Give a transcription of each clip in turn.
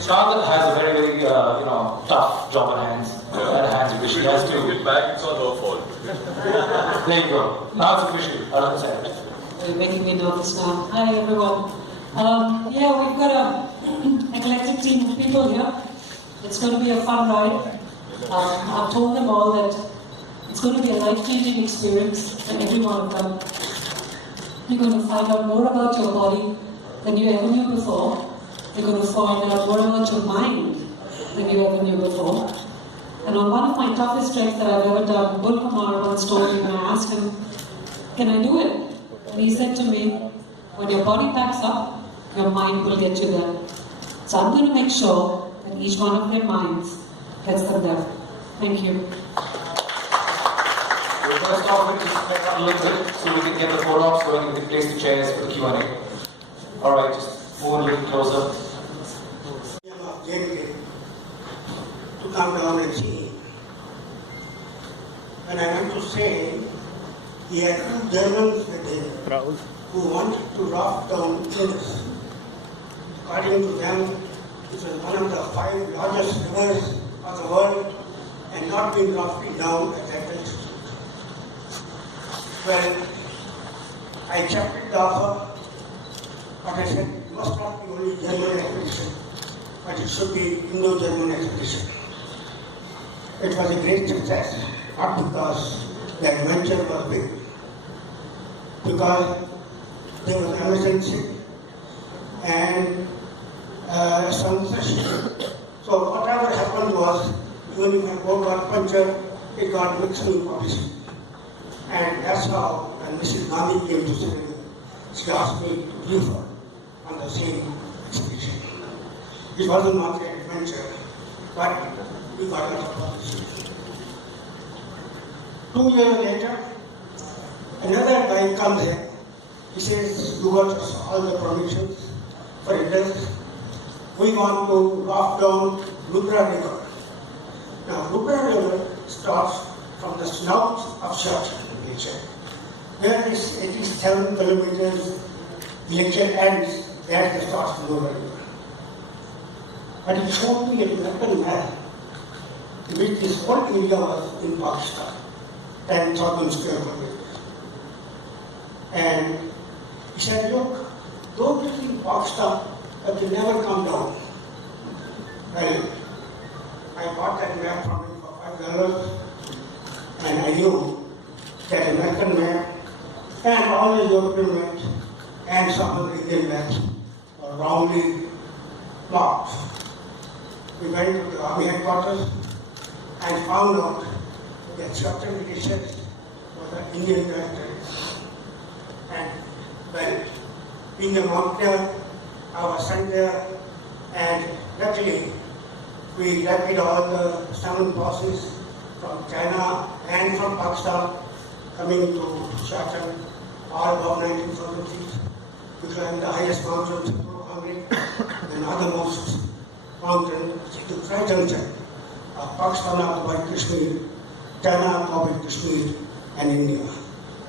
Charlotte has a very, very, tough job on hands. Because she has to. Take it back, it's not her fault. There you go. Now it's official. Out of the side. We're making me nervous now. Hi everyone. We've got an eclectic team of people here. It's going to be a fun ride. I've told them all that it's going to be a life-changing experience for every one of them. You're going to find out more about your body than you ever knew before. You're going to find out more about your mind than you ever knew before. And on one of my toughest treks that I've ever done, Bull Kumar once told me, and I asked him, can I do it? And he said to me, when your body packs up, your mind will get you there. So I'm going to make sure that each one of their minds gets them there. Thank you. We're going to start with just a little bit so we can get the photo-ops going, we can place the chairs for the Q&A. Alright, just move a little closer. To come down and see him. And I want to say, he had two Germans with him who wanted to rough down Indus. According to them, it was one of the 5 largest rivers of the world and not being roughly down at that altitude. Well, I accepted the offer, but I said, it must not be only German expedition, but it should be Indo-German expedition. It was a great success, not because the adventure was big, because there was emergency and censorship. So whatever happened was, even if my boat got punctured, it got mixed with publicity. And that's how, when Mrs. Gandhi came to Sydney, she asked me to brief her on the same expedition. It wasn't much an adventure, but we got a lot of publicity. 2 years later, another guy comes here. He says, you got us all the permissions for it. We want to rough down Lubra River. Now, Lubra River starts from the snout of SIACHEN glacier. Where this 87 kilometers glacier ends, that's the start of Lubra River. But it showed me a American map in which this whole area was in Pakistan, 10,000 square kilometers. And he said, look, those people in Pakistan that will never come down. Well, I bought that map from him for $5, and I knew that American map and all the European maps and some of the Indian maps were wrongly marked. We went to the army headquarters and found out that certain glaciers were the Indian territory. And well, being a mountaineer, I was sent there, and luckily we rapid all the salmon bosses from China and from Pakistan coming to SIACHEN, all above 19,000 feet. We climbed the highest mountain, the northernmost mountain, to right junction of Pakistan of the White Kashmir, China of White Kashmir, and India.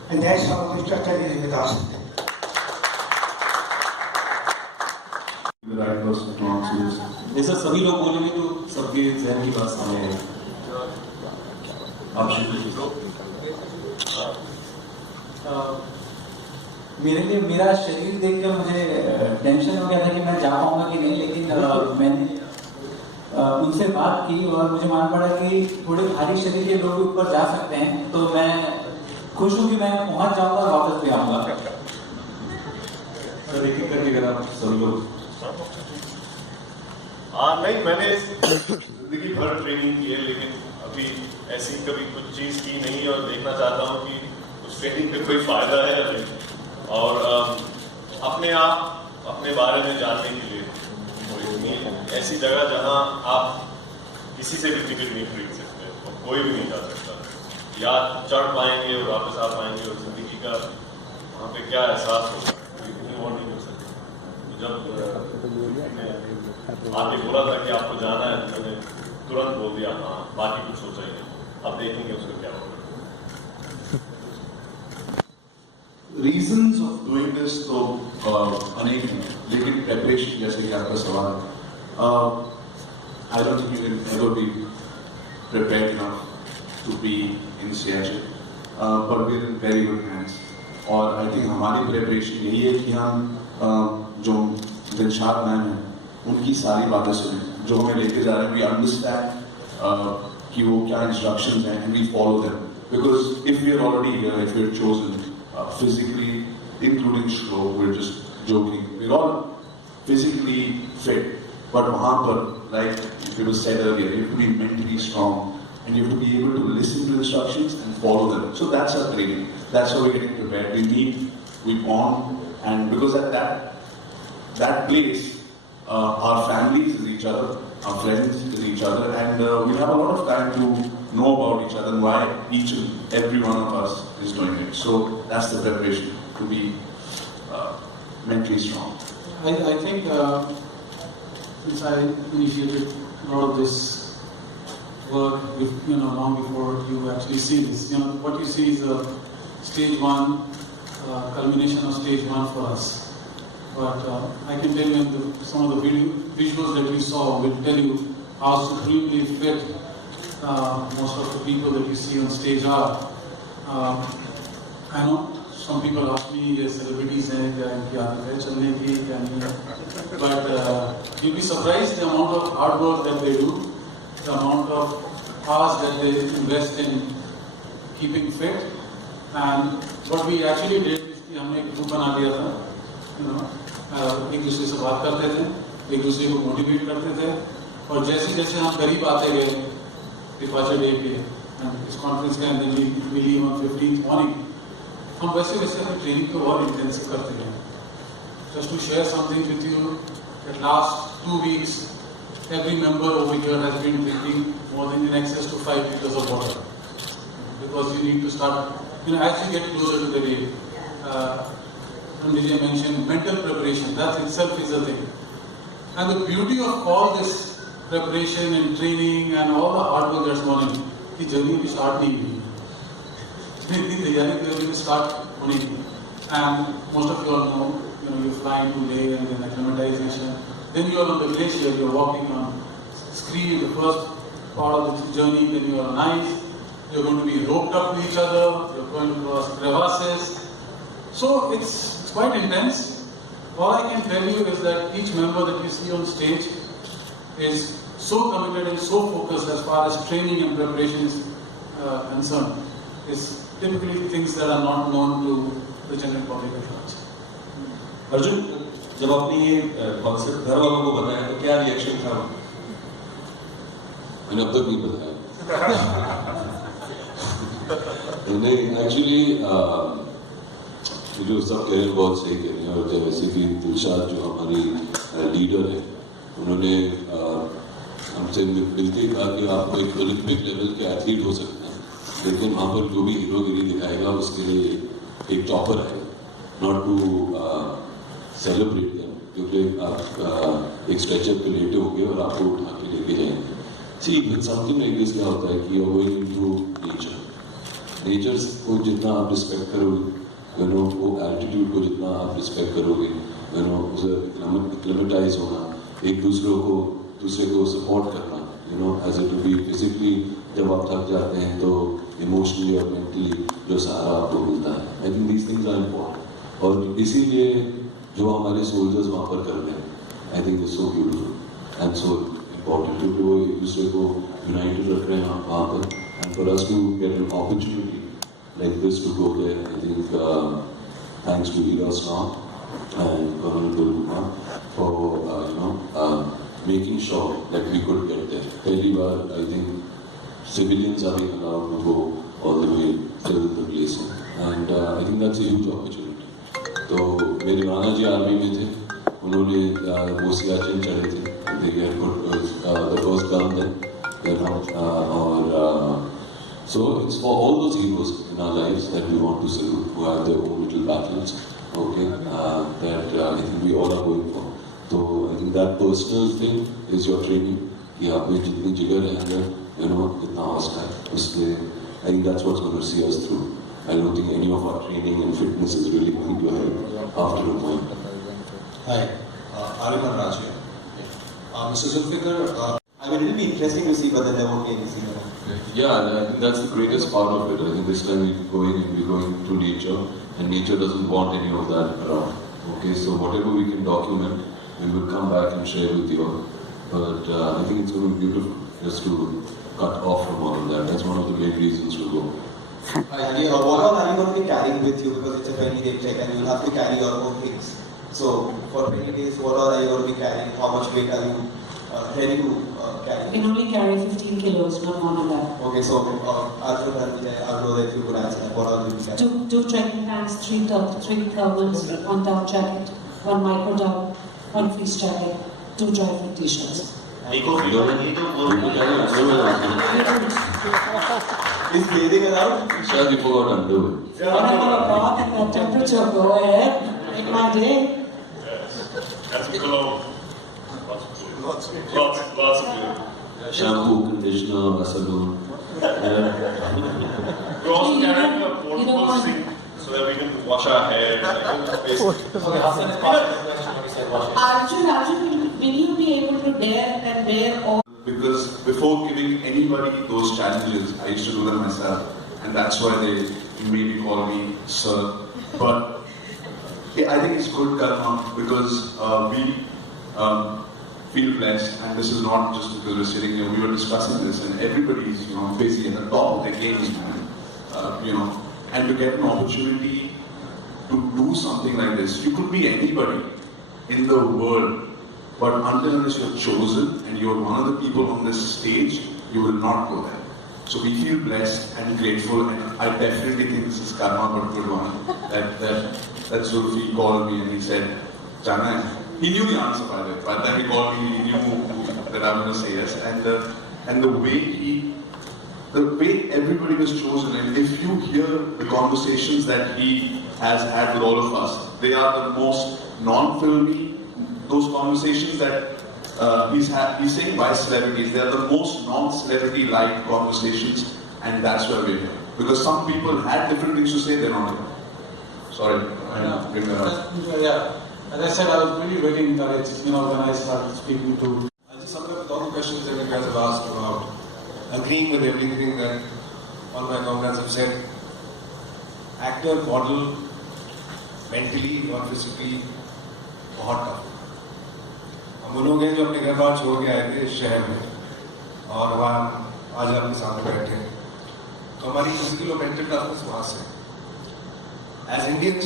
And that's how the SIACHEN is with us. The right person to answer this. जैसा सभी लोग बोलेंगे तो सबके जहन की बात सामने आएगी। आप शुरू मेरे लिए मेरा शरीर देखकर मुझे टेंशन हो गया था कि मैं जा पाऊंगा कि नहीं, लेकिन मैंने उनसे बात की और मुझे मालूम पड़ा कि थोड़े भारी शरीर के लोग ऊपर जा सकते हैं, तो मैं खुश हूँ कि मैं पहुंच जाऊंगा और वापस भी आऊंगा। सर एक एक करके अगर आप सभी लोग नहीं, मैंने जिंदगी भर ट्रेनिंग की है, लेकिन अभी ऐसी कभी कुछ चीज़ की नहीं और देखना चाहता हूँ कि उस ट्रेनिंग पे कोई फायदा है या नहीं। और अपने आप अपने बारे में जानने के लिए कोई ऐसी जगह जहाँ आप किसी से भी टिकट नहीं खरीद सकते और कोई भी नहीं जा सकता, या चढ़ पाएंगे और वापस आ पाएंगे और जिंदगी का वहाँ पे क्या एहसास होगा कोई और नहीं हो सकता। जब आगे बोला था कि आपको जाना है, मैंने तुरंत बोल दिया हाँ, बाकी कुछ सोचा ही नहीं। अब देखेंगे उसका क्या होगा। रीजंस ऑफ डूइंग दिस तो अनेक हैं, लेकिन प्रेपरेशन जैसे कि आपका सवाल I don't think you can ever be prepared enough to be in SIACHEN, but we're in very good hands. और I think हमारी preparation यही है कि हम जो दिलशाद मैम हैं उनकी सारी बातें सुनें जो हमें लेके जा रहे हैं. We understand कि वो क्या instructions हैं and we follow them. Because if we are already here, if we are chosen physically, including Shlo, we're just joking. We're all physically fit, but वहाँ पर, like it was said earlier, you have to be mentally strong and you have to be able to listen to instructions and follow them. So that's our training. That's how we're getting prepared. We meet, we bond, and because at that place, our families is each other, our friends is each other, and we have a lot of time to know about each other and why each and every one of us is doing it. So that's the preparation, to be mentally strong. I think since I initiated a lot of this work, long before you actually see this, what you see is a stage one, culmination of stage one for us. But I can tell you some of the visuals that you saw will tell you how supremely fit most of the people that you see on stage are. I know some people ask me, the celebrities हैं क्या इनकी आदत है चलने की क्या नहीं है, but you'll be surprised the amount of hard work that they do, the amount of hours that they invest in keeping fit, and what we actually did is कि हमने एक group बना लिया था, एक दूसरे से बात करते थे, एक दूसरे को मोटिवेट करते थे, और जैसे जैसे हम करीब आते गए डिपार्चर डे के इस कॉन्फ्रेंस के अंदर we leave on 15th morning, हम वैसे वैसे अपनी ट्रेनिंग को और इंटेंसिव करते गए. Just to share something with you, that last 2 weeks, every member over here has been drinking more than in excess to 5 liters of water, because you need to start, as you get closer to the day. Vijay mentioned mental preparation, that itself is a thing. And the beauty of all this preparation and training and all the hard work that's gone in, the journey will start नहीं हुई. Start only. And most of you all know, you're flying today and then acclimatization. Then you are on the glacier, you're walking on screen, the first part of the journey, then you are on ice, you're going to be roped up to each other, you're going to cross crevasses. So it's quite intense. All I can tell you is that each member that you see on stage is so committed and so focused as far as training and preparation is concerned. It's typically things that are not known to the general public at large. Arjun, जब आपने ये concept घर वालों को बताया तो क्या reaction था? मैंने अब तक नहीं बताया. नहीं, एक्चुअली जो सब कह रहे हैं बहुत सही कह रहे हैं, और वैसे भी दिलशाद जो हमारी लीडर है, उन्होंने हमसे मिलके कहा कि आप एक ओलंपिक लेवल के एथलीट हो सकते हैं, लेकिन वहाँ पर जो भी हीरोगिरी दिखाएगा उसके लिए एक टॉपर है, नॉट टू सेलिब्रेट देम, क्योंकि आप एक स्ट्रेचर पे लेटे होंगे और आपको उठा के लेके जाएंगे. सी समथिंग लाइक दिस क्या होता है कि you are going into nature को जितना आप रिस्पेक्ट करोगे, वो एल्टीट्यूड को जितना आप रिस्पेक्ट करोगे, उसे एक्लेमेटाइज होना, एक दूसरे को सपोर्ट करना, as a to be physically जब आप थक जाते हैं तो इमोशनली और मेंटली जो सहारा आपको मिलता है. I think these things are important, और इसीलिए जो हमारे सोल्जर्स वहाँ पर कर रहे हैं, I think it's so beautiful and so important, क्योंकि वो एक दूसरे को यूनाइटेड रख रहे हैं वहाँ पर. And for us to get an opportunity like this to go there, I think thanks to Ira Snow and Colonel Gulma for making sure that we could get there. Pehli baar, I think civilians are being allowed to go all the way till the place, and I think that's a huge opportunity. तो मेरे नाना जी army में थे, उन्होंने वो सियाचिन चढ़े थे, they had put the first gun then और so it's for all those heroes in our lives that we want to salute, who have their own little battles, okay, that I think we all are going for. So I think that personal thing is your training, कि आप में जितनी जिगर है अंदर, कितना हौसला है, उसमें I think that's what's going to see us through. I don't think any of our training and fitness is really going to help after a point. Hi, Ariman Raj here. Mr. Zulfikar, I mean, it'll be interesting to see, but then there won't be any scene. Yeah, and I think that's the greatest part of it. I think this time we're going to nature, and nature doesn't want any of that around. Okay, so whatever we can document, we will come back and share with you all. But I think it's going to be beautiful just to cut off from all of that. That's one of the main reasons to go. What all are you going to be carrying with you, because it's a 20-day trek and you'll have to carry your own things. So for 20 days, what all are you going to be carrying? How much weight are you ready to carry? You can only carry 15 kilos, not more than that. Okay, so Arjun and Arjun, if you could answer that, what all will you carry? Two trekking pants, three thermals, one down jacket, one micro down, one fleece jacket, 2 dry fit t-shirts. Is bathing allowed? Sir, you forgot underwear. When I have a bath at that temperature, go ahead, make my day. That's cologne. Lots of Shampoo, conditioner, Vaseline. We're also carrying a portable sink so that we can wash our hair. Okay, Hassan is part of the question when you said wash it. Arjun, will you be able to dare and bear all? Because before giving anybody those challenges, I used to do them myself, and that's why they maybe call me sir. But yeah, I think it's good karma because we feel blessed, and this is not just because we're sitting here. We were discussing this, and everybody's busy at the top of their games, man. And to get an opportunity to do something like this, you could be anybody in the world. But until unless you're chosen and you're one of the people on this stage, you will not go there. So we feel blessed and grateful, and I definitely think this is karma, but a good one. That Zulfi called me and he said, Jana, he knew the answer by the way. By the time he called me, he knew that I'm going to say yes. And the way everybody was chosen, and if you hear the conversations that he has had with all of us, they are the most non-filmy. Those conversations that he's saying by celebrities, they are the most non-celebrity-like conversations, and that's where we're here. Because some people had different things to say, they're not here. Sorry, I'm bringing that up. Yeah, as I said, I was really encouraged, when I started speaking to. I'll just sum up with all the questions that you guys have asked about. Agreeing with everything that all my comrades have said. Actor, model, mentally, not physically, बहुत tough. हम वो लोग हैं जो अपने घर बार छोड़ के आए थे इस शहर में और वहाँ आज आपके सामने बैठे हैं तो हमारी फिजिकल और मेंटल टफनेस वहाँ से as Indians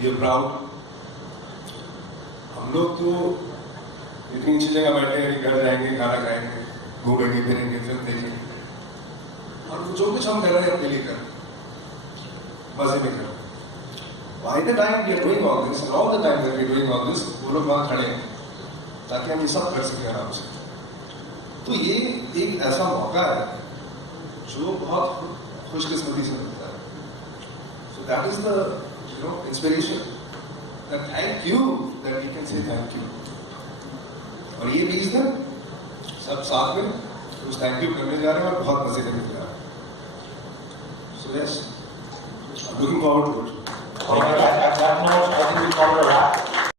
we are proud हम लोग तो इतनी अच्छी जगह बैठे हैं घर जाएंगे खाना खाएंगे घूमेंगे फिरेंगे फिल्म देखेंगे और जो कुछ हम कर रहे हैं अपने लिए कर मजे में कर By the time we are doing all this, and all the time that we are doing all this, वो लोग वहाँ खड़े हैं ताकि हम ये सब कर सकें आराम से तो ये एक ऐसा मौका है जो बहुत खुशकिस्मती से मिलता है So that is the inspiration that thank you that we can say thank you और ये 20 दिन सब साथ में उस थैंक यू करने जा रहे हैं और बहुत मजे करने जा रहे हैं So yes, I'm looking forward to it. Alright, at that note, I think we'll call it a wrap.